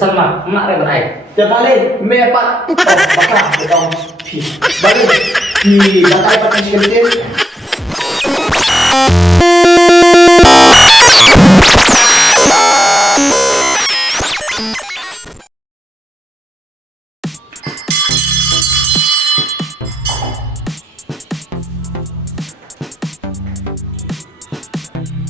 kesan mak berai. Tiap kali mepat bakal betong pi. Balik di batai pakai sekentin.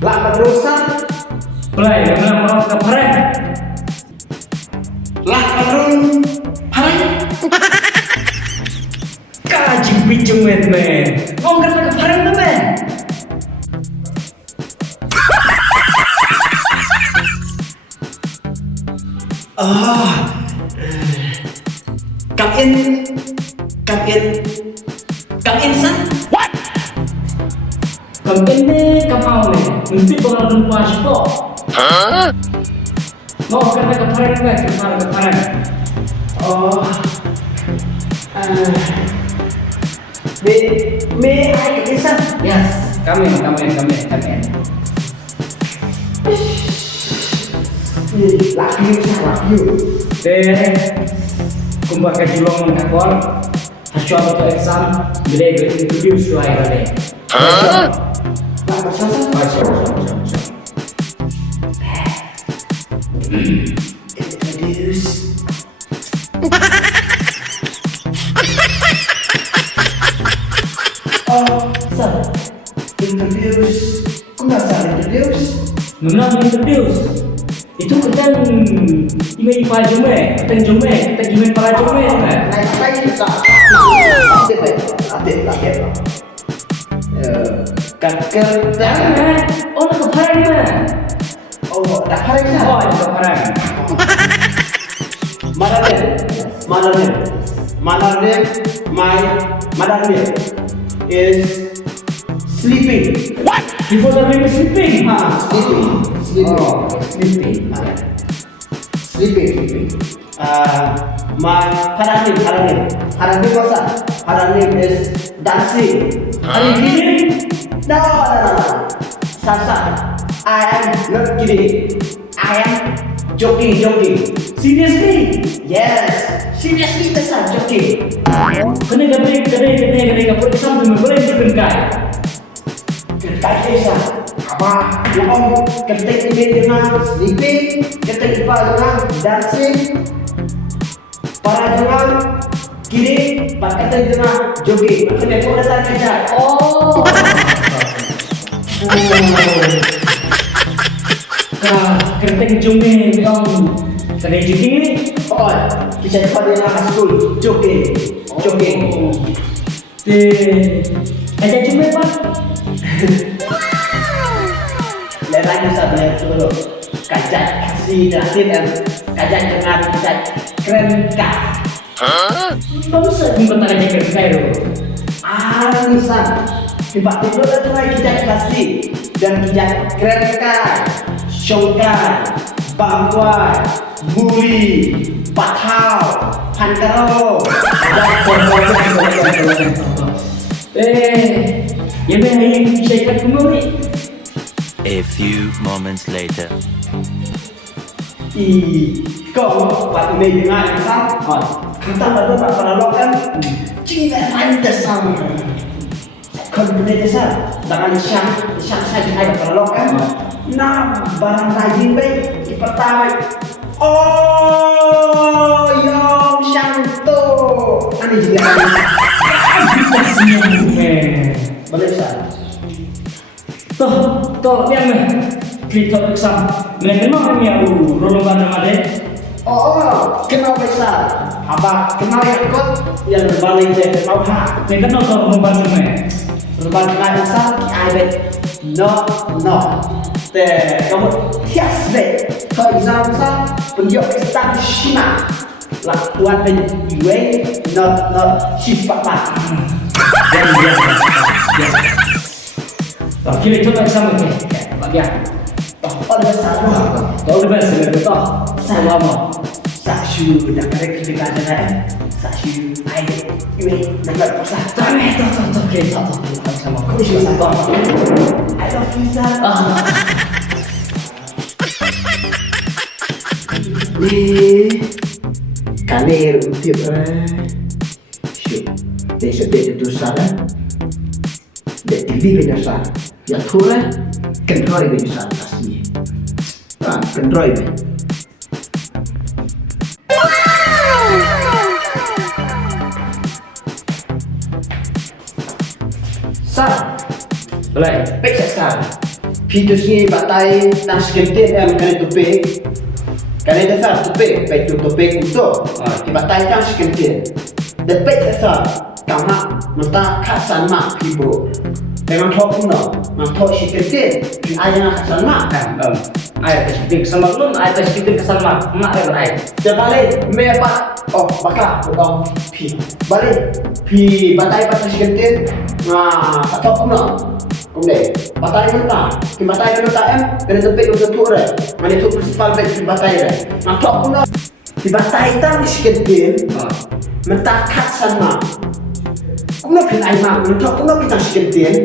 Lah berusaha Play dengan orang keparen. lah karun hari Kajing bijeng men. Ngomong kata keparen men. Come in san. Kampen ni kamau ni. Mesti bakal lupa sih. Mau kata keparen men, keparen. May I listen? Yes, kami. Love you. Kumbang ke julong mengakor. Hasil atau exam, bila introduce to air ada. Introduce. Introduce. Kok nggak salah introduce? Nuna introduce. Itu kita email para jume, kita jume para jume kan? Naik apa ini bisa? Aktif. Kanker. Oh, nak keparen man. Oh, dah hari ni. Oh, itu keparen. Mother name. My mother name is sleeping. Before the baby sleeping. Sleeping. My father name what? Father name is dancing. Hari ini, No. Sasa. I am not kidding. I am joking. seriously. Yes. Seriously, Sasa, joking. Kena kapur exam tu boleh dikenkai. Kertas Sasa. Apa? Yang ketik ini dengan sleeping, ketik ipa dengan dancing, para dengan kiri, pak ketik dengan jogging. Ketik kau datang kerja. Oh. Kerteng jume bilang tadi jogging ni. Oh, kita dapat dengan school jogging. Ada jume apa? Lelaki sahaja dulu. Kajak kasih dan kajak dengan kajak keren kah? Bagus bukan tak ada kerja itu. Nisan. Tiba-tiba tu lagi kajak kasih dan kajak keren kah? Syongkan, bangkuan, buli, patau, pankaro. Yang yang bisa ikat kembali. A few moments later. Kau buat ini dengan sama. Kita baru tak pernah kan? Cina pantas sama. Kau boleh desa dengan syang saja ada pernah kan? Nah, barang lagi baik di pertama. Oh, yang syang tu. Ani juga. Boleh sah. Toh yang kita exam. Memang ni aku rolong ada. Oh, kenal besar. Apa kenal yang ikut yang balik je tahu ha. Saya kenal toh membantu me. Lepas besar I bet no. Kamu tias bet. Kau exam besar penjok exam shima. Lah tuan ben iwe not shifa. Toh kita coba exam ni. Bagian. Oh, besar. Kau lebih sih betul. Selama. Sashu dah kerek kita kan. Sashu iwe nak pasal. Tapi toh kita sama. Kau siapa satu? I love you sir. Kali untuk shoot. Desa itu salah. Dek TV biasa. Ya thua control biasa asli. Control. Sa, Boleh. pek sa. Video sini batai tang sekentir yang kena topik. Kena dasar topik, pek tu topik untuk. Batai tang sekentir. Depek sa, kama mentah kasan mak ibu. Dengan thok no, thok sekentir. Ayah kasan mak. Ayat spesifik sama belum? Ayat spesifik kesan mak ayat. Dia balik, mepa. Oh, bakal, betul. Pi, balik. Pi, batai pas sekentir. Tak thok no. Kemudian, batai mentah. Pi batai mentah kena topik untuk tu re. Mana tu prinsipal bet pi batai re. Thok no. Pi batai tang sekentir. Mentah kasan mak. Kemudian pi ai mak, thok no kita sekentir.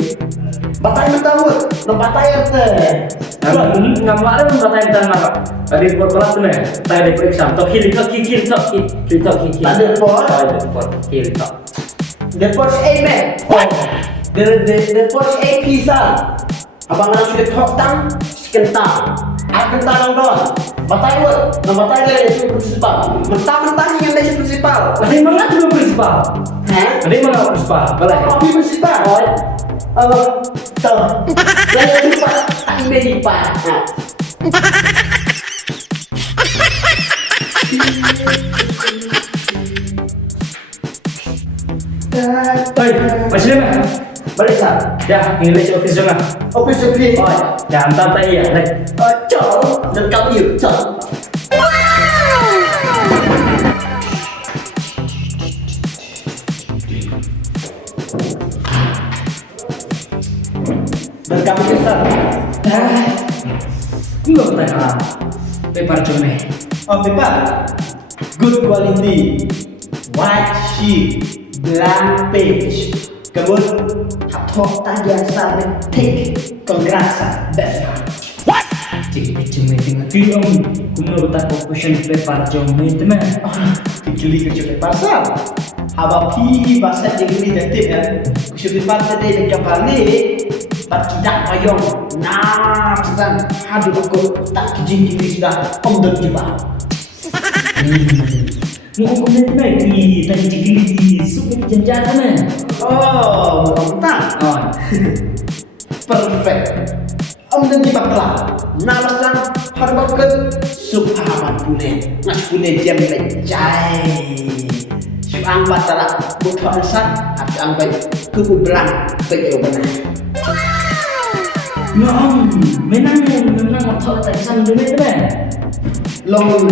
Batai mentah wut, no batai erte. Ngambil ada berapa yang tanah pak? Tadi kelas tu nih, tadi periksa. Tok kiri. Tadi kiri tok. Depot A man. Depot A pizza. Abang nak sudah thok tang sekentar. Kentar lang doon. Batai wut, no batai le itu prinsipal. Mentah yang le prinsipal. Ada yang mana tu prinsipal? Hah? Ada yang mana prinsipal? Boleh. Apa prinsipal? Tahu. Saya lupa tak ini pak. Baik, masih lama. Balik sah. Ya, ini lagi office juga. Office beli. Ya, antar tak iya. Col, dan kau yuk col. Dan kami besar. Enggak bertanya. Paper cuma. Oh paper, good quality, white sheet, blank page. Kemudian thok tajam sampai thick, kongrasa. That's what? Cik cuma tengah film. Kuno bertanya question paper cuma teman. Kili kecil paper sah. Haba pi bahasa Inggeris detik ya. Kecil paper tadi dekat balik. Tidak mayong. Nah, sedang hadu aku tak kijing kiri sudah omdot juga. Mau komen baik di tadi cikili di suku jenjang mana? Oh, mantap. Perfect. Omdot juga pelan. Nama sedang harbakan subhaman pune. Mas pune jam lecai. Suang batala butuh ansat. Tapi angkat kebuberan bejawaban. Menang motor tak bisa mendengar teman. Long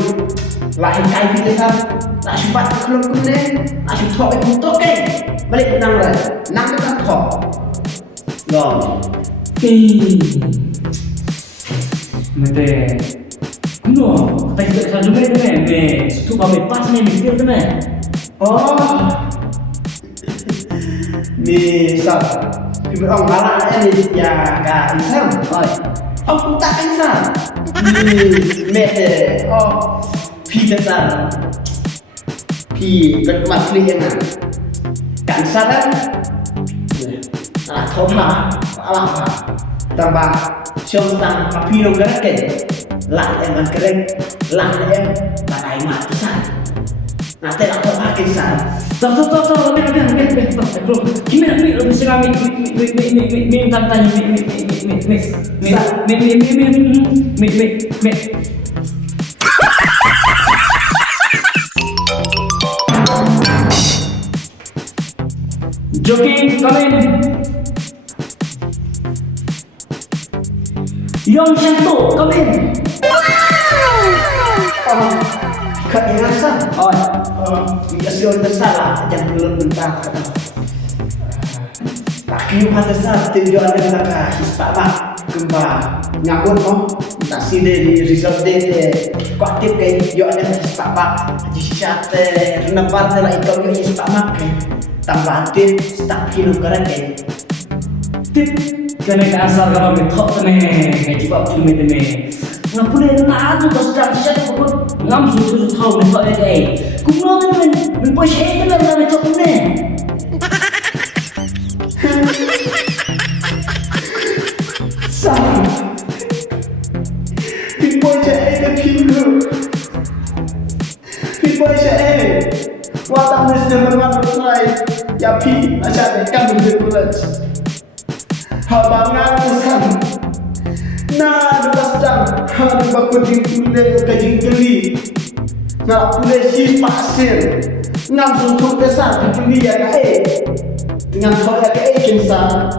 lain kali kita sah nak sempat keluar kemudian nak sempat untuk balik menang lah, nak kita thok. Long. Mete. Kuno, tak kita bisa mendengar teman. Me, tu kami pas ni mikir teman. Oh. Ni sah. Kita orang malah ni ya kak Isam. Oh, tak Isam. Ni mete. Oh, Peter sah. Pi berkemasli yang mana? Kan saran. Nah, thoma apa? Tambah syaitan api yang gerak. Lah yang gerak, lah yang bagai mati sah. Nanti aku pakai sah. Tahu, ambil. Gimana ambil? Bisa kami minta tanya, Joki, come in. Yong Shanto, come in. Keingatan. Biasa orang salah jangan belum bentar kata. Laki pada saat tinjau ada nak hisap gempa ngabut mo. Tak sini di resort deh. Kuatip kayak yo ada hisap haji syat renapat lah itu yo hisap mak. Tambah tip tak kilo kerana Tip kena ke asal kalau betok temen, jawab cuma temen. Ngapun nak tu kau sedang siapa pun ngam susu tahu betok Kumno tu men poi syaitan lah nak cok ni. Sam, people cakap the people. People cakap, what I'm listening to one try, ya pi, macam ni kan berbulat. Habangan Sam, na lepas jam, hari baku jingkule kajing geli, nak boleh si pasir, ngam suntuk kesan, jingkuli ya ke dengan kau ya ke kinsan.